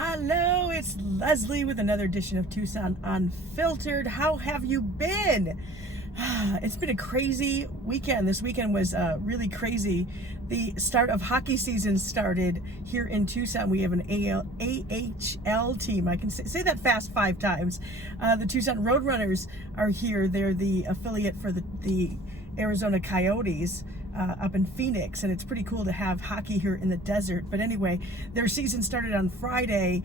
Hello, it's Leslie with another edition of Tucson Unfiltered. How have you been? It's been a crazy weekend. This weekend was really crazy. The start of hockey season started here in Tucson. We have an AHL team. I can say that fast 5 times. The Tucson Roadrunners are here. They're the affiliate for the Arizona Coyotes up in Phoenix, and it's pretty cool to have hockey here in the desert. But anyway, their season started on Friday.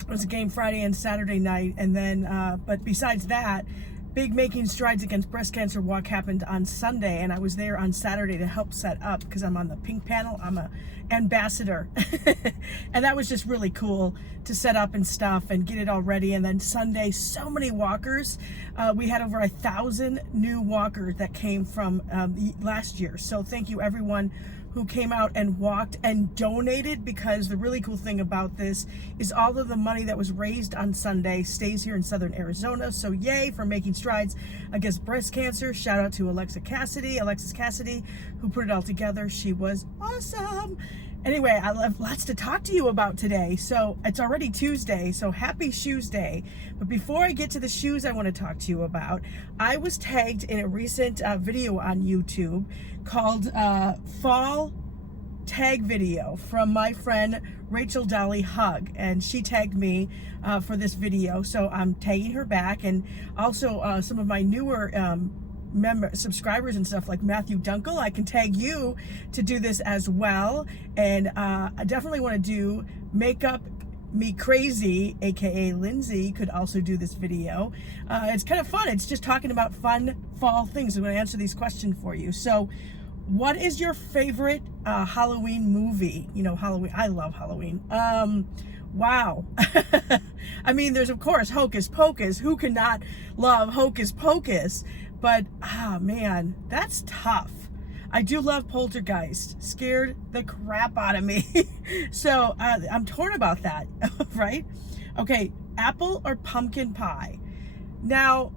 It was a game Friday and Saturday night, and then but besides that, big Making Strides Against Breast Cancer walk happened on Sunday, and I was there on Saturday to help set up because I'm on the pink panel. I'm a ambassador and that was just really cool to set up and stuff and get it all ready. And then Sunday, so many walkers. We had over 1,000 new walkers that came from last year, so thank you everyone who came out and walked and donated, because the really cool thing about this is all of the money that was raised on Sunday stays here in Southern Arizona. So yay for Making Strides Against Breast Cancer. Shout out to Alexis Cassidy, who put it all together. She was awesome. Anyway, I have lots to talk to you about today. So it's already Tuesday, so happy SHOESDAY. But before I get to the shoes I want to talk to you about, I was tagged in a recent video on YouTube called Falltagvideo from my friend Rachel Dolly Hug, and she tagged me for this video, so I'm tagging her back. And also some of my newer subscribers and stuff like Matthew Dunkel, I can tag you to do this as well. And I definitely want to do Makeup Me Crazy, aka Lindsay, could also do this video. It's kind of fun. It's just talking about fun fall things. I'm going to answer these questions for you. So what is your favorite Halloween movie? You know, Halloween, I love Halloween. Wow. I mean, there's of course Hocus Pocus. Who cannot love Hocus Pocus? But man, that's tough. I do love Poltergeist. Scared the crap out of me. So I'm torn about that, right? Okay, apple or pumpkin pie? Now,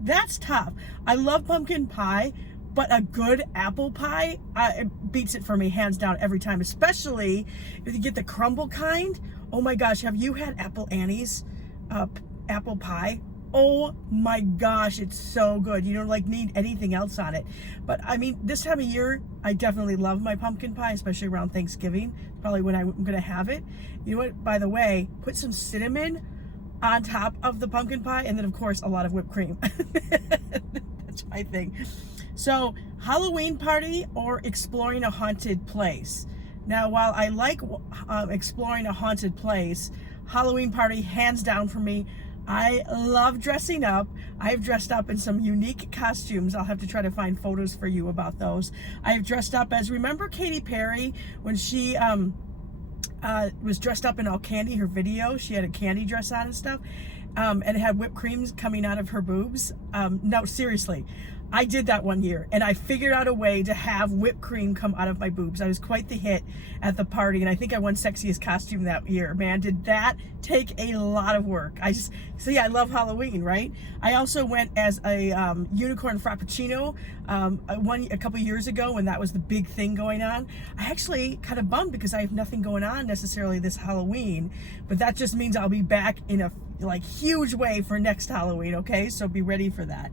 that's tough. I love pumpkin pie, but a good apple pie, it beats it for me hands down every time, especially if you get the crumble kind. Oh my gosh, have you had Apple Annie's apple pie? Oh my gosh, it's so good. You don't like need anything else on it. But I mean, this time of year, I definitely love my pumpkin pie, especially around Thanksgiving. Probably when I'm gonna have it. You know what, by the way, put some cinnamon on top of the pumpkin pie, and then of course a lot of whipped cream. That's my thing. So, Halloween party or exploring a haunted place? Now, while I like exploring a haunted place, Halloween party hands down for me. I love dressing up. I've dressed up in some unique costumes. I'll have to try to find photos for you about those. I've dressed up as, remember Katy Perry when she was dressed up in all candy, her video? She had a candy dress on and stuff, and it had whipped creams coming out of her boobs. No, seriously. I did that one year, and I figured out a way to have whipped cream come out of my boobs. I was quite the hit at the party, and I think I won Sexiest Costume that year. Man, did that take a lot of work. So yeah, I love Halloween, right? I also went as a unicorn frappuccino a couple years ago when that was the big thing going on. I actually kind of bummed because I have nothing going on necessarily this Halloween, but that just means I'll be back in a huge way for next Halloween, okay? So be ready for that.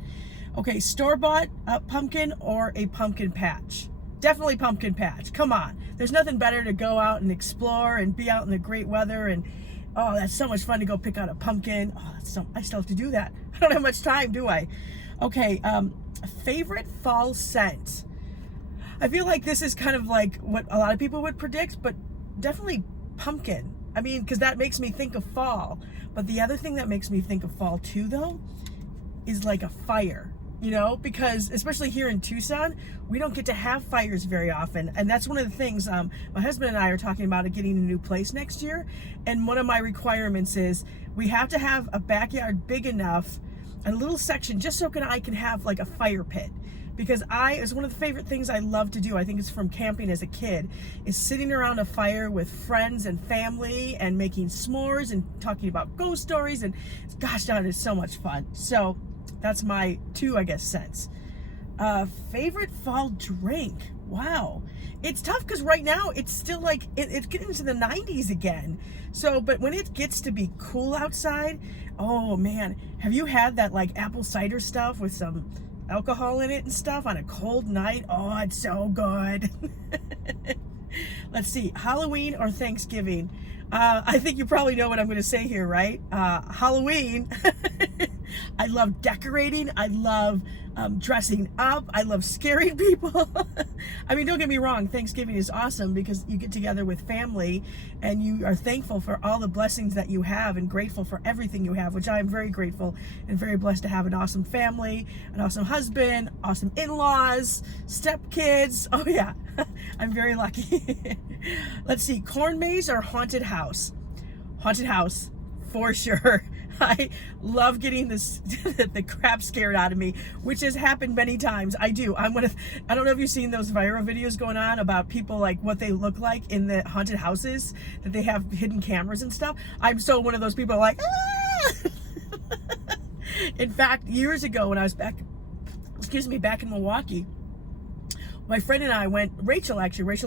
Okay, store-bought pumpkin or a pumpkin patch? Definitely pumpkin patch. Come on. There's nothing better to go out and explore and be out in the great weather, and oh, that's so much fun to go pick out a pumpkin. Oh, I still have to do that. I don't have much time, do I? Okay, favorite fall scent? I feel like this is kind of like what a lot of people would predict, but definitely pumpkin. I mean, because that makes me think of fall. But the other thing that makes me think of fall too, though, is like a fire. You know, because especially here in Tucson, we don't get to have fires very often. And that's one of the things my husband and I are talking about, getting a new place next year. And one of my requirements is we have to have a backyard big enough, a little section, just so I can have like a fire pit. Because it's one of the favorite things I love to do. I think it's from camping as a kid, is sitting around a fire with friends and family and making s'mores and talking about ghost stories. And gosh, that is so much fun. So that's my 2, I guess, cents. Favorite fall drink? Wow. it's tough because right now it's still like it's getting into the 90s again. So, but when it gets to be cool outside, oh man, have you had that like apple cider stuff with some alcohol in it and stuff on a cold night? Oh, it's so good. Let's see, Halloween or Thanksgiving? I think you probably know what I'm going to say here, right? Halloween. I love decorating. I love dressing up. I love scaring people. I mean, don't get me wrong. Thanksgiving is awesome because you get together with family and you are thankful for all the blessings that you have and grateful for everything you have, which I am very grateful and very blessed to have an awesome family, an awesome husband, awesome in-laws, stepkids. Oh yeah, I'm very lucky. Let's see, corn maze or haunted house? Haunted house, for sure. I love getting this the crap scared out of me, which has happened many times. I do. I don't know if you've seen those viral videos going on about people like what they look like in the haunted houses that they have hidden cameras and stuff. I'm so one of those people like, ah! In fact, years ago when I was back in Milwaukee, my friend and I went, Rachel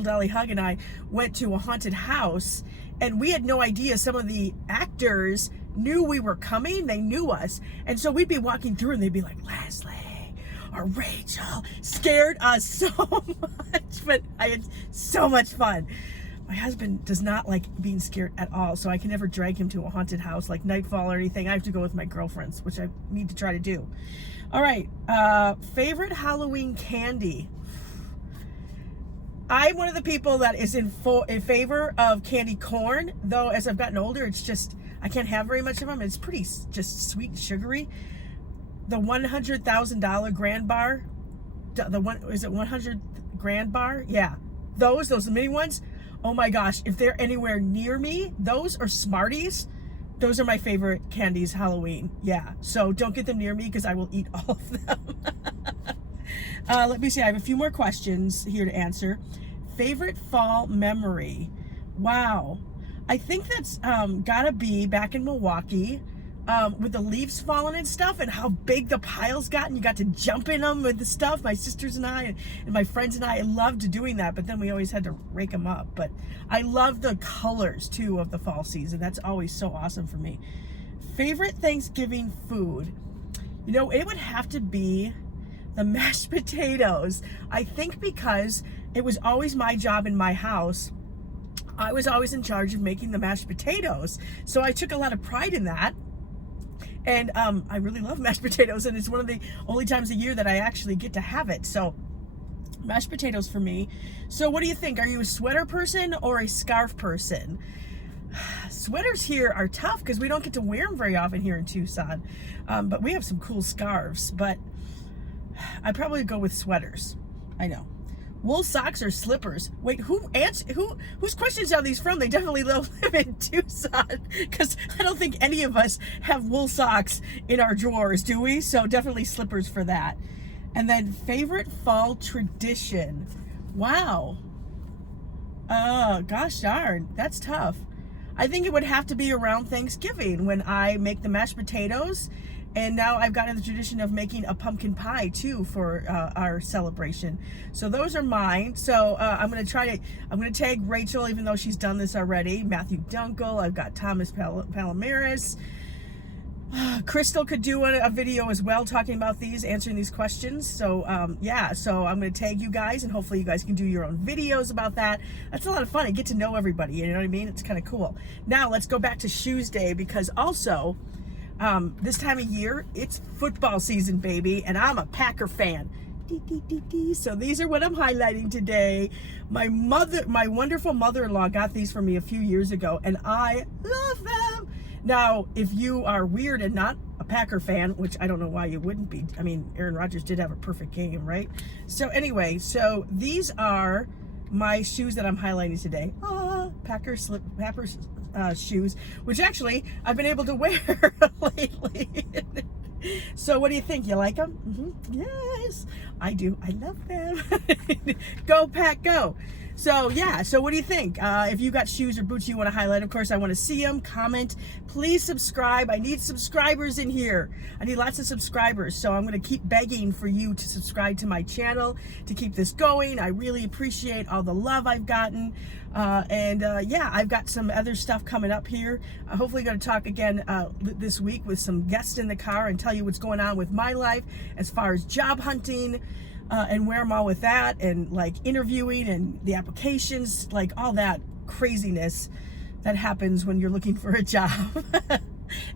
Dolly Hug and I went to a haunted house, and we had no idea some of the actors knew we were coming. They knew us. And so we'd be walking through and they'd be like, Leslie or Rachel, scared us so much, but I had so much fun. My husband does not like being scared at all, so I can never drag him to a haunted house like Nightfall or anything. I have to go with my girlfriends, which I need to try to do. All right, favorite Halloween candy. I'm one of the people that is in favor of candy corn, though as I've gotten older, it's just, I can't have very much of them. It's pretty just sweet and sugary. The $100,000 grand bar, is it 100 grand bar? Yeah, those mini ones. Oh my gosh, if they're anywhere near me, those are Smarties. Those are my favorite candies Halloween. Yeah, so don't get them near me because I will eat all of them. Let me see, I have a few more questions here to answer. Favorite fall memory? Wow. I think that's gotta be back in Milwaukee with the leaves falling and stuff and how big the piles got and you got to jump in them with the stuff. My sisters and I and my friends and I loved doing that, but then we always had to rake them up. But I love the colors too of the fall season. That's always so awesome for me. Favorite Thanksgiving food? You know, it would have to be the mashed potatoes. I think because it was always my job in my house. I was always in charge of making the mashed potatoes. So I took a lot of pride in that. And I really love mashed potatoes, and it's one of the only times a year that I actually get to have it. So mashed potatoes for me. So what do you think? Are you a sweater person or a scarf person? Sweaters here are tough because we don't get to wear them very often here in Tucson. But we have some cool scarves, but I'd probably go with sweaters. I know. Wool socks or slippers? Wait, whose questions are these from? They definitely don't live in Tucson, because I don't think any of us have wool socks in our drawers, do we? So definitely slippers for that. And then favorite fall tradition. Wow. Gosh darn, that's tough. I think it would have to be around Thanksgiving when I make the mashed potatoes. And now I've gotten the tradition of making a pumpkin pie too for our celebration. So those are mine. So I'm going to tag Rachel, even though she's done this already. Matthew Dunkel. I've got Thomas Palomares. Crystal could do a video as well talking about these, answering these questions. So yeah, so I'm going to tag you guys, and hopefully you guys can do your own videos about that. That's a lot of fun. I get to know everybody, you know what I mean? It's kind of cool. Now let's go back to SHOESDAY, because also this time of year, it's football season, baby, and I'm a Packer fan. So these are what I'm highlighting today. My wonderful mother-in-law got these for me a few years ago, and I love them. Now, if you are weird and not a Packer fan, which I don't know why you wouldn't be. I mean, Aaron Rodgers did have a perfect game, right? So anyway, so these are my shoes that I'm highlighting today. Packers shoes, which actually I've been able to wear lately. So what do you think? You like them? Yes, I do. I love them. Go Pack, go. So yeah, so what do you think? If you got shoes or boots you want to highlight, of course I want to see them. Comment. Please subscribe. I need subscribers in here. I need lots of subscribers. So I'm going to keep begging for you to subscribe to my channel to keep this going. I really appreciate all the love I've gotten. Yeah, I've got some other stuff coming up here. Hopefully going to talk again this week with some guests in the car and tell you what's going on with my life as far as job hunting. And where I'm all with that, and like interviewing and the applications, like all that craziness that happens when you're looking for a job.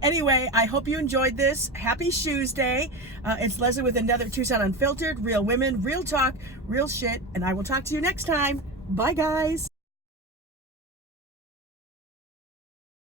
Anyway, I hope you enjoyed this. Happy Shoes Day. It's Leslie with another Tucson Unfiltered. Real women, real talk, real shit. And I will talk to you next time. Bye, guys.